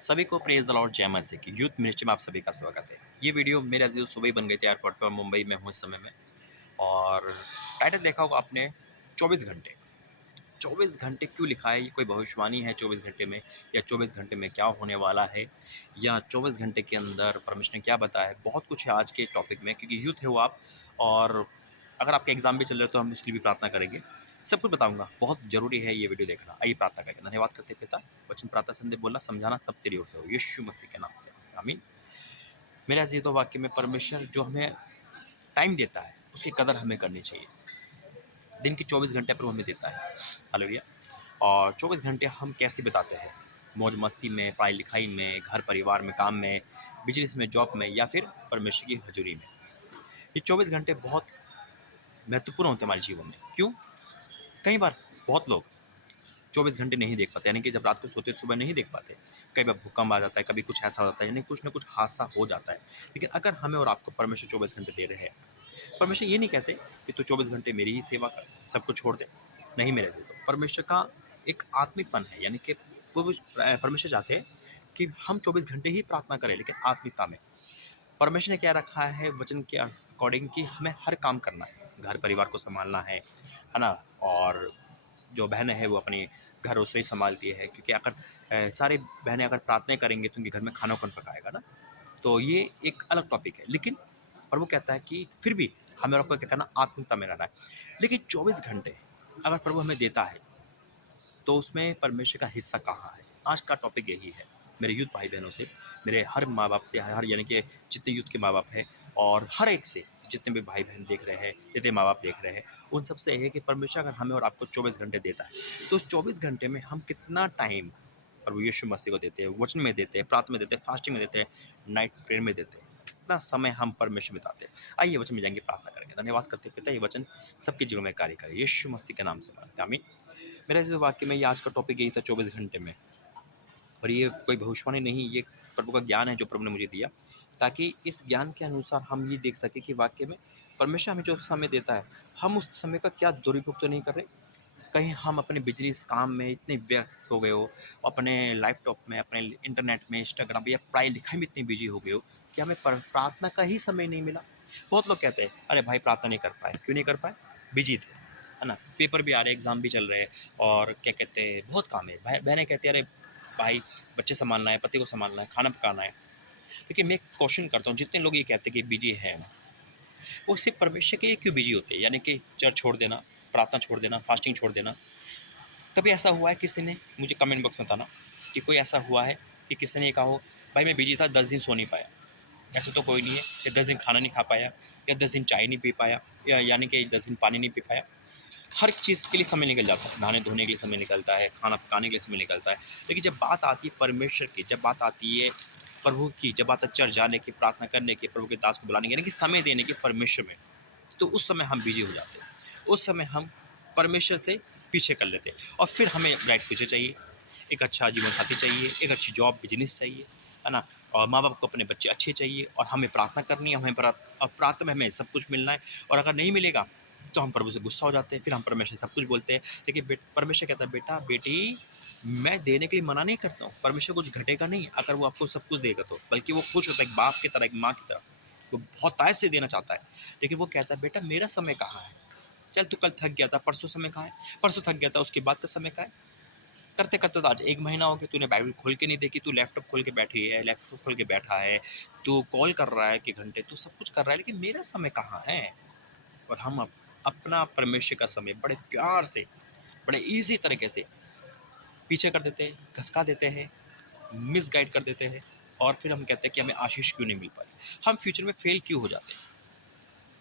सभी को praise the Lord जय मसीह की यूथ मिनिस्ट्री में आप सभी का स्वागत है। ये वीडियो मेरे अजीज सुबह ही बन गई थी एयरपोर्ट पर, मुंबई में हूँ इस समय में। और टाइटल देखा होगा आपने, 24 घंटे। 24 घंटे क्यों लिखा है? ये कोई भविष्यवाणी है 24 घंटे में, या 24 घंटे में क्या होने वाला है, या 24 घंटे के अंदर परमेश्वर ने क्या बताया है? बहुत कुछ है आज के टॉपिक में, क्योंकि यूथ है वो आप। और अगर आपके एग्जाम भी चल रहे हो तो हम उसके लिए भी प्रार्थना करेंगे। सब कुछ बताऊंगा, बहुत जरूरी है ये वीडियो देखना। आइए प्रार्थना करेंगे। धन्यवाद करते हैं पिता, वचन प्रार्थना संदेश बोलना समझाना सब तेरी ओर से हो, यीशु मसीह के नाम से आमीन। मेरा ये तो वाक्य में परमेश्वर जो हमें टाइम देता है उसकी कदर हमें करनी चाहिए। दिन की 24 घंटे पर वो हमें देता है, हालेलुया। और 24 घंटे हम कैसे बिताते हैं? मौज मस्ती में, पढ़ाई लिखाई में, घर परिवार में, काम में, बिजनेस में, जॉब में, या फिर परमेश्वर की हजूरी में। ये 24 घंटे बहुत महत्वपूर्ण होते हैं हमारे जीवन में। क्यों? कई बार बहुत लोग 24 घंटे नहीं देख पाते, यानी कि जब रात को सोते सुबह नहीं देख पाते। कई बार भूकंप आ जाता है, कभी कुछ ऐसा होता है, यानी कुछ ना कुछ हादसा हो जाता है। लेकिन अगर हमें और आपको परमेश्वर 24 घंटे दे रहे हैं, परमेश्वर ये नहीं कहते कि तू 24 घंटे मेरी ही सेवा कर, सब कुछ छोड़ दे। नहीं मेरे से तो परमेश्वर का एक आत्मिकपन है, यानी कि परमेश्वर चाहते हैं कि हम 24 घंटे ही प्रार्थना करें, लेकिन आत्मिकता में। परमेश्वर ने क्या रखा है वचन के अकॉर्डिंग, कि हमें हर काम करना है, घर परिवार को संभालना है ना। और जो बहनें हैं वो अपनी घर रसोई संभालती है, क्योंकि अगर सारी बहनें अगर प्रार्थना करेंगे तो उनके घर में खाना कौन पकाएगा ना। तो ये एक अलग टॉपिक है। लेकिन प्रभु कहता है कि फिर भी हमें और आपको क्या करना, आत्मिकता में रहना है। लेकिन 24 घंटे अगर प्रभु हमें देता है तो उसमें परमेश्वर का हिस्सा कहाँ है? आज का टॉपिक यही है। मेरे यूथ भाई बहनों से, मेरे हर माँ बाप से, हर यानी कि जितने यूथ के माँ बाप हैं, और हर एक से, जितने भी भाई बहन देख रहे हैं, जितने माँ बाप देख रहे हैं, उन सबसे यह है कि परमेश्वर अगर हमें और आपको 24 घंटे देता है तो उस 24 घंटे में हम कितना टाइम प्रभु यीशु मसीह को देते हैं, वचन में देते हैं, प्रार्थना में देते हैं, फास्टिंग में देते हैं, नाइट प्रेयर में देते हैं, कितना समय हम परमेश्वर में बिताते हैं। आइए वचन में जाएंगे, प्रार्थना करेंगे। धन्यवाद करते हैं पिता, ये वचन सबके जीवन में कार्य करे, यीशु मसीह के नाम से मांगते हैं, आमीन। मेरा इस वाक्य में ये आज का टॉपिक यही था, 24 घंटे में। और ये कोई भविष्यवाणी नहीं, ये प्रभु का ज्ञान है जो प्रभु ने मुझे दिया, ताकि इस ज्ञान के अनुसार हम ये देख सकें कि वाक्य में परमेश्वर हमें जो समय देता है, हम उस समय का क्या दुरुपयोग तो नहीं कर रहे। कहीं हम अपने बिजनेस काम में इतने व्यस्त हो गए हो, अपने लैपटॉप में, अपने इंटरनेट में, इंस्टाग्राम पे, या पढ़ाई लिखाई में इतनी बिजी हो गए हो कि हमें प्रार्थना का ही समय नहीं मिला। बहुत लोग कहते हैं अरे भाई प्रार्थना नहीं कर पाए, क्यों नहीं कर पाए? बिजी थे, है ना। पेपर भी आ रहे हैं, एग्जाम भी चल रहे हैं, और क्या कहते हैं बहुत काम है। बहनें कहती है अरे भाई बच्चे संभालना है, पति को संभालना है, खाना पकाना है। लेकिन मैं क्वेश्चन करता हूँ, जितने लोग ये कहते हैं कि बिजी है, वो सिर्फ परमेश्वर के लिए क्यों बिजी होते हैं? यानी कि चर्च छोड़ देना, प्रार्थना छोड़ देना, फास्टिंग छोड़ देना। कभी ऐसा हुआ है किसी ने? मुझे कमेंट बॉक्स में बताना कि कोई ऐसा हुआ है कि किसी ने ये कहा हो भाई मैं बिजी था, 10 दिन सो नहीं पाया। ऐसा तो कोई नहीं है। या 10 दिन खाना नहीं खा पाया, या 10 दिन चाय नहीं पी पाया, या यानी कि 10 दिन पानी नहीं पी पाया। हर चीज़ के लिए समय निकल जाता है, नहाने धोने के लिए समय निकलता है, खाना पकाने के लिए समय निकलता है। लेकिन जब बात आती है परमेश्वर की, जब बात आती है प्रभु की, जब बात है चर्च जाने की, प्रार्थना करने की, प्रभु के दास को बुलाने की, यानी कि समय देने की परमेश्वर में, तो उस समय हम बिजी हो जाते हैं। उस समय हम परमेश्वर से पीछे कर लेते हैं, और फिर हमें ब्राइट फ्यूचर चाहिए, एक अच्छा जीवन साथी चाहिए, एक अच्छी जॉब बिजनेस चाहिए, है ना। और माँ बाप को अपने बच्चे अच्छे चाहिए, और हमें प्रार्थना करनी है, हमें और प्रार्थना में हमें सब कुछ मिलना है। और अगर नहीं मिलेगा तो हम प्रभु से गुस्सा हो जाते हैं, फिर हम परमेश्वर से सब कुछ बोलते हैं। लेकिन परमेश्वर कहता है बेटा बेटी, मैं देने के लिए मना नहीं करता हूँ। परमेश्वर कुछ घटेगा नहीं अगर वो आपको सब कुछ देगा, तो बल्कि वो खुश होता है, एक बाप की तरह, एक माँ की तरह। वो बहुत ताय से देना चाहता है। लेकिन वो कहता है बेटा मेरा समय कहाँ है? चल तू कल थक गया था, परसों समय कहाँ है? परसों थक गया था, उसके बाद का समय कहाँ है? करते करते तो आज 1 महीना हो गया, तूने बाइबल खोल के नहीं देखी, तू लैपटॉप खोल के बैठी है, लैपटॉप खोल के बैठा है, तू कॉल कर रहा है कि घंटे, तू सब कुछ कर रहा है, लेकिन मेरा समय कहाँ है? और हम अपना परमेश्वर का समय बड़े प्यार से, बड़े ईज़ी तरीके से पीछे कर देते हैं, घसका देते हैं, मिसगाइड कर देते हैं, और फिर हम कहते हैं कि हमें आशीष क्यों नहीं मिल पाई? हम फ्यूचर में फेल क्यों हो जाते हैं?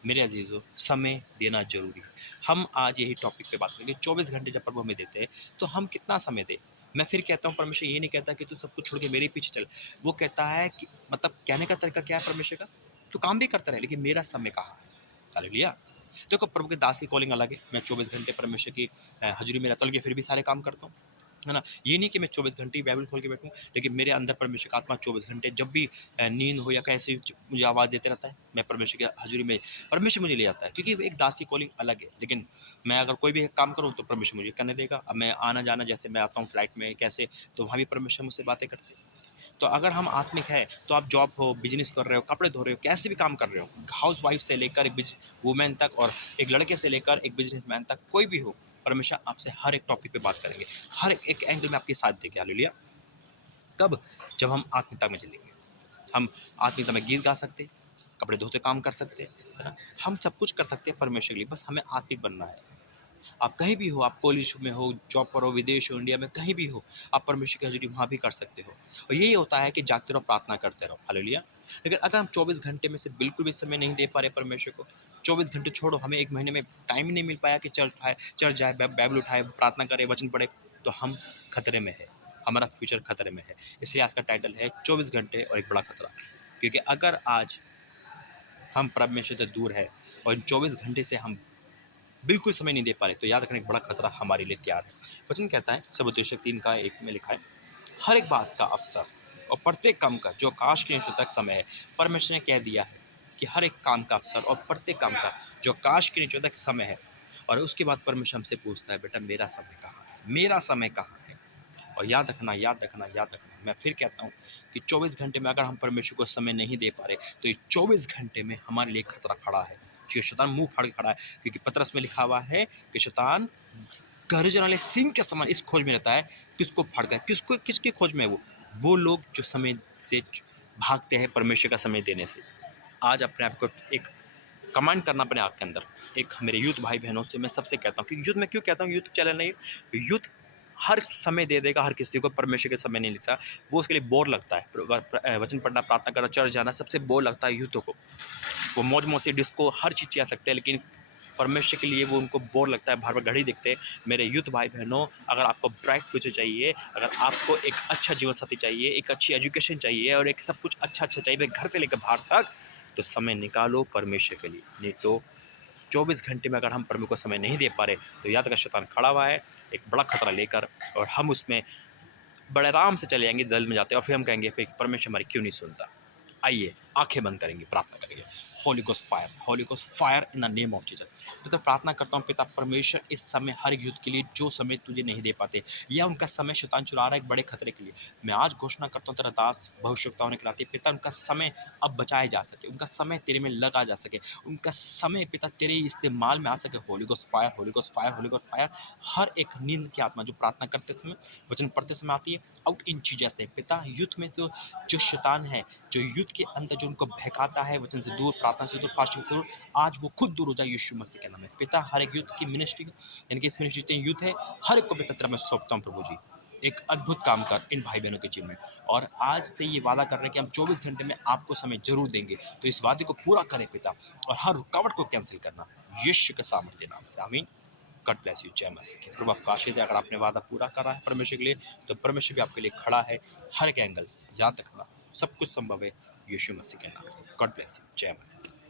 मेरे अजीज़ों, समय देना ज़रूरी है। हम आज यही टॉपिक पे बात करेंगे। 24 घंटे जब प्रभु हमें देते हैं, तो हम कितना समय दें? मैं फिर कहता हूँ, परमेश्वर ये नहीं कहता कि तू सब कुछ छोड़ के मेरे पीछे चल। वो कहता है कि मतलब कहने का तरीका क्या है परमेश्वर का? तू काम भी करता रहे, लेकिन मेरा समय कहाँ है? हालेलुया! देखो प्रभु के दास की कॉलिंग अलग है। मैं 24 घंटे परमेश्वर की हज़ूरी में रहता हूँ, लेकिन फिर भी सारे काम करता हूँ। है ना? ये नहीं कि मैं 24 घंटे ही बाइबल खोल के बैठूँ, लेकिन मेरे अंदर परमेश्वर का आत्मा 24 घंटे जब भी नींद हो या कैसे मुझे आवाज़ देते रहता है, मैं परमेश्वर की हज़ूरी में, परमेश्वर मुझे ले जाता है, क्योंकि एक दास की कॉलिंग अलग है। लेकिन मैं अगर कोई भी काम करूँ तो परमेश्वर मुझे करने देगा। अब मैं आना-जाना, जैसे मैं आता हूँ फ्लाइट में कैसे, तो वहाँ भी परमेश्वर मुझसे बातें करते हैं। तो अगर हम आत्मिक है तो आप जॉब हो, बिजनेस कर रहे हो, कपड़े धो रहे हो, कैसे भी काम कर रहे हो, हाउस वाइफ से लेकर एक वुमेन तक और एक लड़के से लेकर एक बिजनेसमैन तक, कोई भी हो, परमेश्वर आपसे हर एक टॉपिक पे बात करेंगे, हर एक एंगल में आपके साथ देंगे। हालेलुया। कब? जब हम आत्मिकता में चलेंगे। हम आत्मिकता में गीत गा सकते हैं, कपड़े धोते काम कर सकते हैं, है ना? हम सब कुछ कर सकते हैं परमेश्वर के लिए, बस हमें आत्मिक बनना है। आप कहीं भी हो, आप कॉलेज में हो, जॉब पर हो, विदेश हो, इंडिया में कहीं भी हो, आप परमेश्वर की हज़ूरी वहाँ भी कर सकते हो। और यही होता है कि जागते रहो, प्रार्थना करते रहो। हालेलुया। लेकिन अगर हम 24 घंटे में से बिल्कुल भी समय नहीं दे पा रहे परमेश्वर को, 24 घंटे छोड़ो, हमें 1 महीने में टाइम ही नहीं मिल पाया कि चर्च जाए, बाइबल उठाए, प्रार्थना करें, वचन पढ़े, तो हम खतरे में हैं। हमारा फ्यूचर खतरे में है। इसलिए आज का टाइटल है 24 घंटे और एक बड़ा खतरा। क्योंकि अगर आज हम परमेश्वर से दूर है और इन 24 घंटे से हम बिल्कुल समय नहीं दे पा रहे, तो याद रखना एक बड़ा खतरा हमारे लिए तैयार है। वचन कहता है सबूत 3 का 1 में लिखा है, हर एक बात का अवसर और प्रत्येक काम का जो आकाश के नीचे तक समय है, परमेश्वर ने कह दिया है कि हर एक काम का अवसर और प्रत्येक काम का जो आकाश के नीचे तक समय है। और उसके बाद परमेश्वर हमसे पूछता है, बेटा मेरा समय कहाँ है, मेरा समय कहाँ है। और याद रखना, याद रखना, याद रखना, मैं फिर कहता हूँ कि 24 घंटे में अगर हम परमेश्वर को समय नहीं दे पा रहे, तो ये 24 घंटे में हमारे लिए खतरा खड़ा है। जो शैतान मुंह फाड़ के खड़ा है, क्योंकि पतरस में लिखा हुआ है कि शैतान गर्जन वाले सिंह के समान इस खोज में रहता है, किसको फाड़ कर, किसको, किसकी खोज में है वो लोग जो समय से भागते हैं परमेश्वर का समय देने से। आज अपने आप को एक कमांड करना अपने आप के अंदर। एक मेरे यूथ भाई बहनों से मैं सबसे कहता हूँ, क्योंकि यूथ में क्यों कहता हूँ यूथ चैनल नहीं, यूथ हर समय दे देगा हर किसी को, परमेश्वर के समय नहीं लेता। वो उसके लिए बोर लगता है, वचन पढ़ना, प्रार्थना करना, चर्च जाना सबसे बोर लगता है यूथों को। वो मौज मौसी, डिस्को, हर चीज़ जा सकते हैं, लेकिन परमेश्वर के लिए वो उनको बोर लगता है, बार बार घड़ी देखते हैं। मेरे यूथ भाई बहनों, अगर आपको ब्राइट फ्यूचर चाहिए, अगर आपको एक अच्छा जीवन साथी चाहिए, एक अच्छी एजुकेशन चाहिए और एक सब कुछ अच्छा अच्छा चाहिए घर से लेकर बाहर तक, तो समय निकालो परमेश्वर के लिए। नहीं तो 24 घंटे में अगर हम परमेश्वर को समय नहीं दे पा रहे, तो याद रखा शैतान खड़ा हुआ है एक बड़ा खतरा लेकर, और हम उसमें बड़े आराम से चले जाएंगे, दल में जाते हैं, और फिर हम कहेंगे फिर परमेश्वर हमारी क्यों नहीं सुनता। आइए आंखें बंद करेंगे, प्रार्थना करेंगे। Holi ghost fire in the name of Jesus. तो प्रार्थना करता हूँ पिता परमेश्वर, इस समय हर यूथ के लिए जो समय तुझे नहीं दे पाते या उनका समय शैतान चुरा रहा है एक बड़े खतरे के लिए, मैं आज घोषणा करता हूँ तेरा दास भविष्यवक्ता होने के नाते पिता, उनका समय अब बचाया जा सके, उनका समय तेरे में लगा जा सके, उनका समय पिता तेरे इस्तेमाल में आ सके। Holy ghost fire, holy ghost fire, holy ghost fire. हर एक नींद की आत्मा जो प्रार्थना करते समय, वचन पढ़ते समय आती है, आउट इन जीसस नेम। पिता यूथ में तो जो शैतान है, जो यूथ के अंदर जो उनको बहकाता है, वचन से दूर, प्रार्थना से दूर, फास्टिंग से दूर, आज वो खुद दूर हो जाए यीशु मसीह के नाम में। पिता हर एक यूथ की मिनिस्ट्री, यानी कि इस मिनिस्ट्री जितने यूथ है, हर एक को पिता तेरा मैं सौंपता हूँ प्रभु जी। एक अद्भुत काम कर इन भाई बहनों के जीवन में, और आज से ये वादा कर रहे हैं कि हम 24 घंटे में आपको समय जरूर देंगे, तो इस वादे को पूरा करें पिता, और हर रुकावट को कैंसिल करना यीशु के सामर्थ्य नाम से, आमीन। गॉड ब्लेस यू, जय मसीह की। प्रभु आपका आशीष है, अगर आपने वादा पूरा करा है परमेश्वर के लिए, तो परमेश्वर भी आपके लिए खड़ा है हर एक एंगल से। याद रखना सब कुछ संभव है यीशु मसीह के नाम से। गॉड ब्लेस यू, जय मसीह।